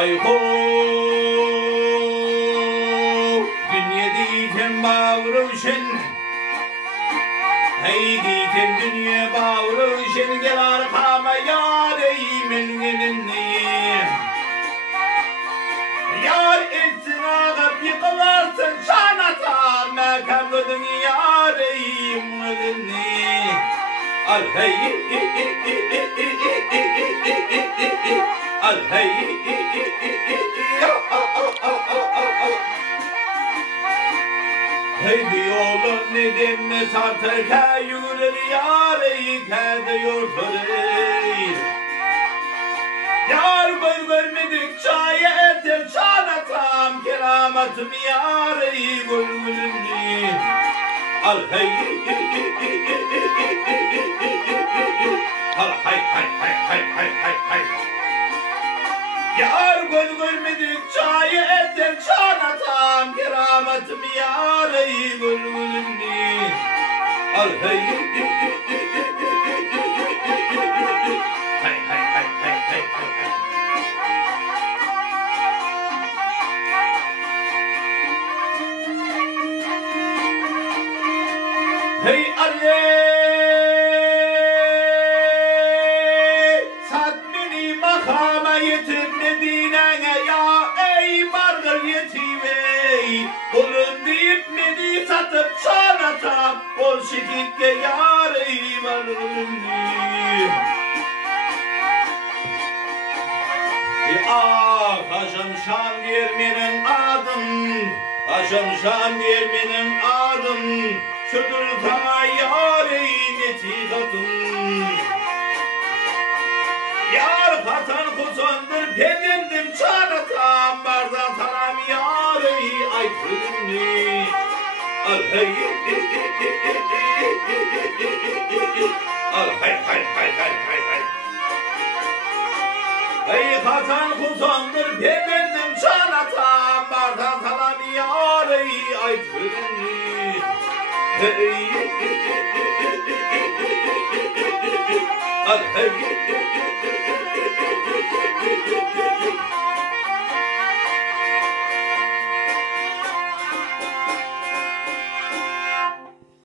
Ay ho dünyada item bağırışın hey item dünya bağırışın gel arkama yar eymeninin yar etsin ağab yıkılarsın şanata mekabıdın yar eymeninin al hey al hey hey diyorlar neden mi tartar yürür yâreyi kediyor törey yar görmedik çaya eter çanatam keramatım yâreyi gülgülünü al hey al hay hay hay hay hay hay hay yar görmedik çaya eter çanatam keramatım yâreyi gülgülünü al hey hay hay hay hay hay hay hey alle satmini makama yetirmediğine ya ey bargıl yetimey olun deyip beni satıp çanatam ol şekilde yar ey bargılım Haşam Şam diyer benim adım Haşam Şam diyer benim adım Şudur sana yar ey netihatım Yar katan kusandır pedendim çanatam Bardan taram yar ey aytırımni Al hey Al hay hay hay hay hay hay Ey katan kusandır pedendim çanatam Bardan taram yar ey aytırımni Hey, hey,